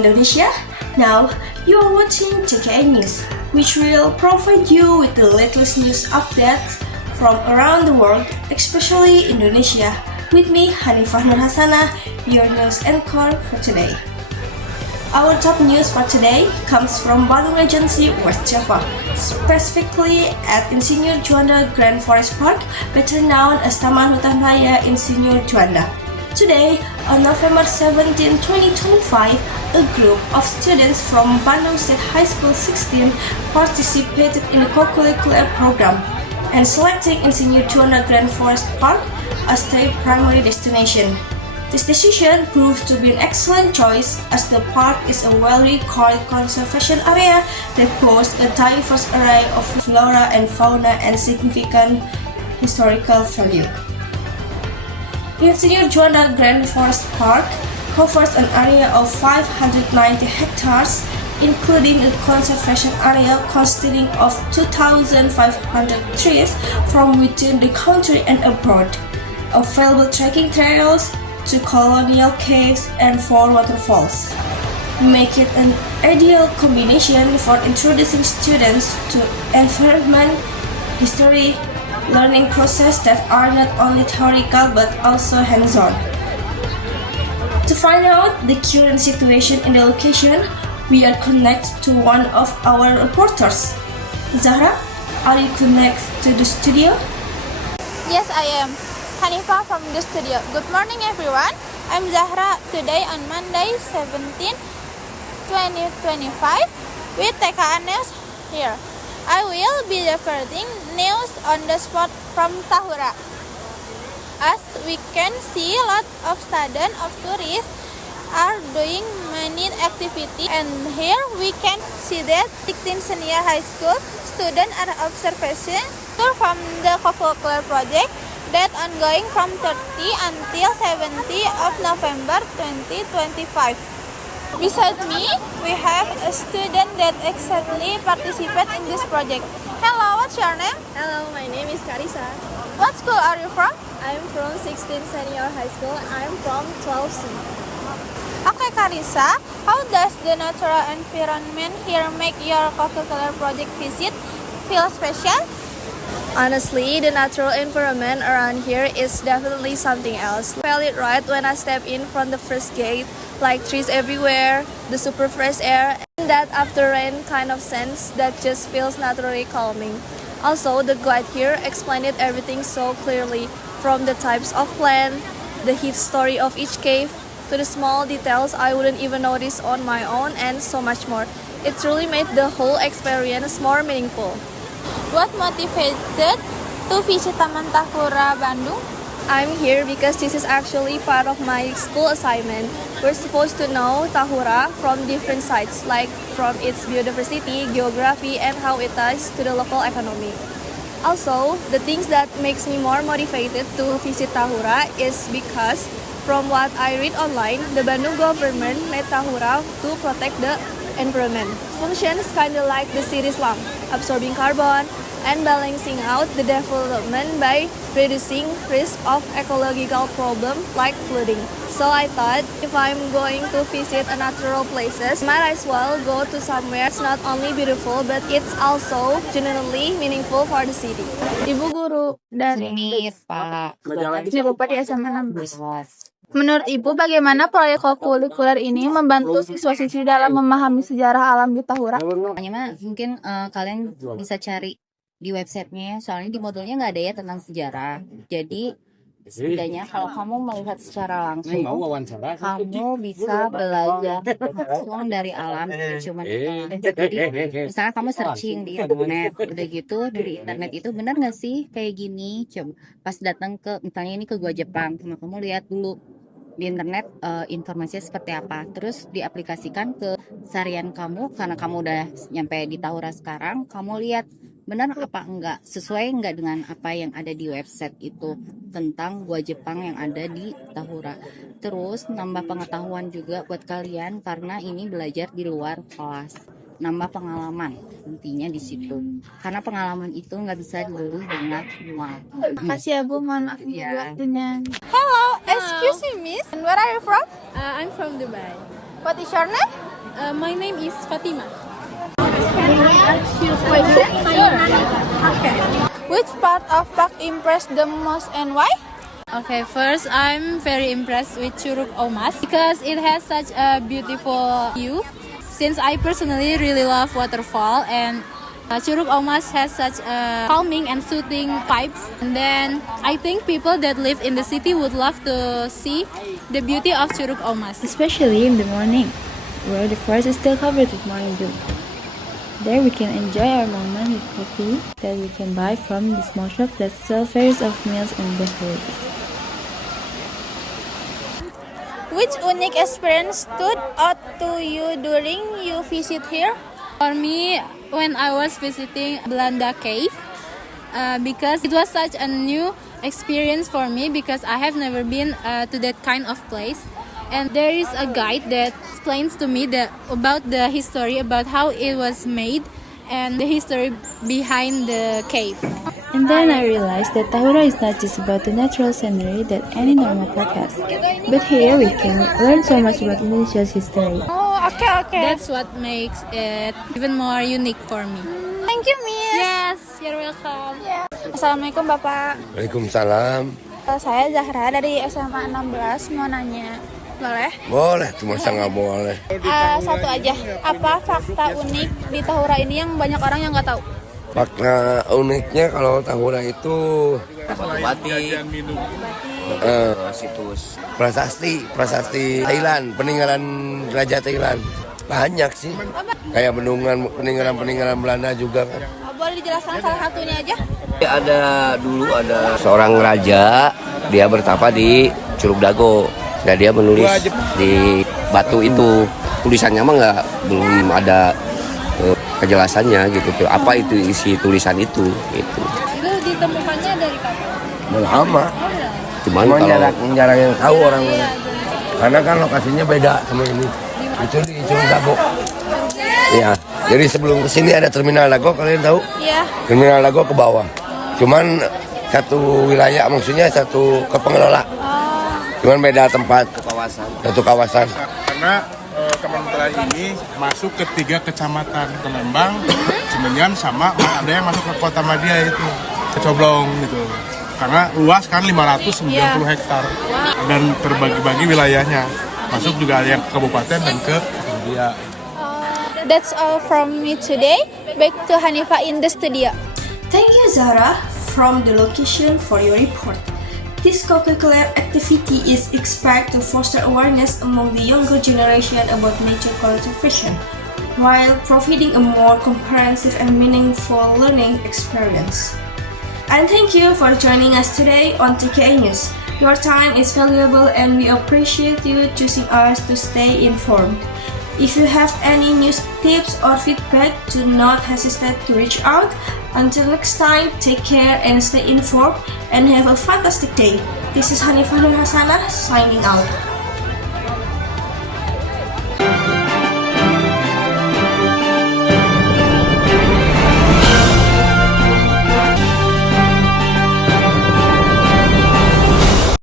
Indonesia. Now, you are watching TKI News, which will provide you with the latest news updates from around the world, especially Indonesia. With me, Hanifah Nur Hasanah, your news anchor for today. Our top news for today comes from Bandung Regency, West Java, specifically at Insinyur Juanda Grand Forest Park, better known as Taman Hutan Raya Insinyur Juanda. Today, on November 17, 2025, a group of students from Bandung State High School 16 participated in the co-curricular program and selecting Insinyur Juanda Grand Forest Park as their primary destination. This decision proved to be an excellent choice as the park is a well-recorded conservation area that boasts a diverse array of flora and fauna and significant historical value. Insinyur Juanda Grand Forest Park covers an area of 590 hectares, including a conservation area consisting of 2,500 trees from within the country and abroad, available trekking trails to colonial caves and 4 waterfalls, make it an ideal combination for introducing students to environment, history, learning process that are not only theoretical but also hands-on. To find out the current situation in the location, we are connected to one of our reporters. Zahra, are you connected to the studio? Yes, I am. Hanifah from the studio. Good morning, everyone. I'm Zahra. Today on Monday, 17, 2025, with TKI News here. I will be delivering news on the spot from Tahura. As we can see, a lot of students of tourists are doing many activities, and here we can see that 16 senior high school students are observing from the co-curricular project that ongoing from 30 until 70 of November 2025. Beside me, we have a student that exactly participate in this project. Hello, what's your name? Hello, my name is Karisa. What school are you from? I'm from 16 Senior High School. I'm from 12C. Okay, Karisa, how does the natural environment here make your co-curricular project visit feel special? Honestly, the natural environment around here is definitely something else. I felt it right when I stepped in from the first gate, like trees everywhere, the super fresh air, and that after rain kind of sense that just feels naturally calming. Also, the guide here explained everything so clearly, from the types of plant, the history of each cave, to the small details I wouldn't even notice on my own, and so much more. It truly made the whole experience more meaningful. What motivated to visit Taman Tahura Bandung? I'm here because this is actually part of my school assignment. We're supposed to know Tahura from different sides, like from its biodiversity, geography, and how it ties to the local economy. Also, the things that makes me more motivated to visit Tahura is because from what I read online, the Bandung government made Tahura to protect the environment. Functions kind of like the city's lung, absorbing carbon and balancing out the development by reducing risk of ecological problems like flooding. So I thought if I'm going to visit a natural places, might as well go to somewhere it's not only beautiful but it's also genuinely meaningful for the city. Ibu guru dari Pak. Ibu Bapak di SMA 16. Menurut Ibu, bagaimana proyek co-curricular ini membantu siswa-siswi dalam memahami sejarah alam di Tahura? Mungkin kalian bisa cari di websitenya, soalnya di modulnya nggak ada ya tentang sejarah. Jadi setidaknya kalau kamu melihat secara langsung, kamu bisa belajar langsung dari alam, cuma jadi misalnya kamu searching di internet, udah gitu dari internet itu benar nggak sih kayak gini? Coba pas datang ke misalnya ini ke Gua Jepang, kamu lihat dulu di internet informasinya seperti apa, terus diaplikasikan ke seharian kamu karena kamu udah nyampe di Tahura sekarang, kamu lihat benar apa enggak, sesuai enggak dengan apa yang ada di website itu tentang Gua Jepang yang ada di Tahura. Terus nambah pengetahuan juga buat kalian karena ini belajar di luar kelas, nambah pengalaman intinya di situ, karena pengalaman itu nggak bisa dibeli dengan uang. Makasih ya Bu, mohon maaf waktunya. Hello, excuse me, miss. And where are you from? I'm from Dubai. What is your name? My name is Fatima. Which part of park impressed the most and why? Okay, first I'm very impressed with Curug Omas because it has such a beautiful view. Since I personally really love waterfall and Curug Omas has such a calming and soothing vibes. And then I think people that live in the city would love to see the beauty of Curug Omas. Especially in the morning, where the forest is still covered with morning dew. There we can enjoy our moment with coffee that we can buy from the small shop that sell various of meals and beverages. Which unique experience stood out to you during you visit here? For me, when I was visiting Belanda Cave, because it was such a new experience for me because I have never been to that kind of place. And there is a guide that explains to me about the history, about how it was made, and the history behind the cave. And then I realized that Tahura is not just about the natural scenery that any normal park has, but here we can learn so much about Indonesia's history. Oh, okay. That's what makes it even more unique for me. Thank you, Miss. Yes, you're welcome. Assalamualaikum Bapak. Waalaikumsalam. Saya Zahra dari SMA 16 mau nanya. Boleh? Boleh, cuma nggak boleh. Satu aja. Apa fakta unik di Tahura ini yang banyak orang yang nggak tahu? Fakta uniknya kalau Tahura itu batik, situs prasasti Thailand, peninggalan Raja Thailand. Banyak sih. Kayak peninggalan Belanda juga kan. Boleh dijelaskan salah satunya aja? dulu ada seorang raja, dia bertapa di Curug Dago. Nah, dia menulis di batu itu. Tulisannya mah belum ada kejelasannya gitu. Apa itu isi tulisan itu gitu. Itu ditemukannya dari kapan? Lama. Cuman kalau jarang yang tahu orang. Karena kan lokasinya beda sama ini. Itu di Curug Dago. Iya. Jadi sebelum kesini ada Terminal Dago, kalian tahu? Iya. Terminal Dago ke bawah. Cuman satu wilayah, maksudnya satu kepengelola. Cuman beda tempat, satu kawasan. Karena Kementerian ini masuk ke 3 kecamatan, Lembang, Cimenyan, sama ada yang masuk ke Kota Madia itu, Kecoblong gitu. Karena luas kan 590 hektar dan terbagi-bagi wilayahnya. Masuk juga ada yang ke kabupaten dan ke Madia. That's all from me today. Back to Hanifa in the studio. Thank you, Zahra, from the location for your report. This co-curricular activity is expected to foster awareness among the younger generation about nature conservation, while providing a more comprehensive and meaningful learning experience. And thank you for joining us today on TKA News. Your time is valuable and we appreciate you choosing us to stay informed. If you have any news tips or feedback, do not hesitate to reach out. Until next time, take care and stay informed and have a fantastic day. This is Hanifah Nur Hasanah signing out.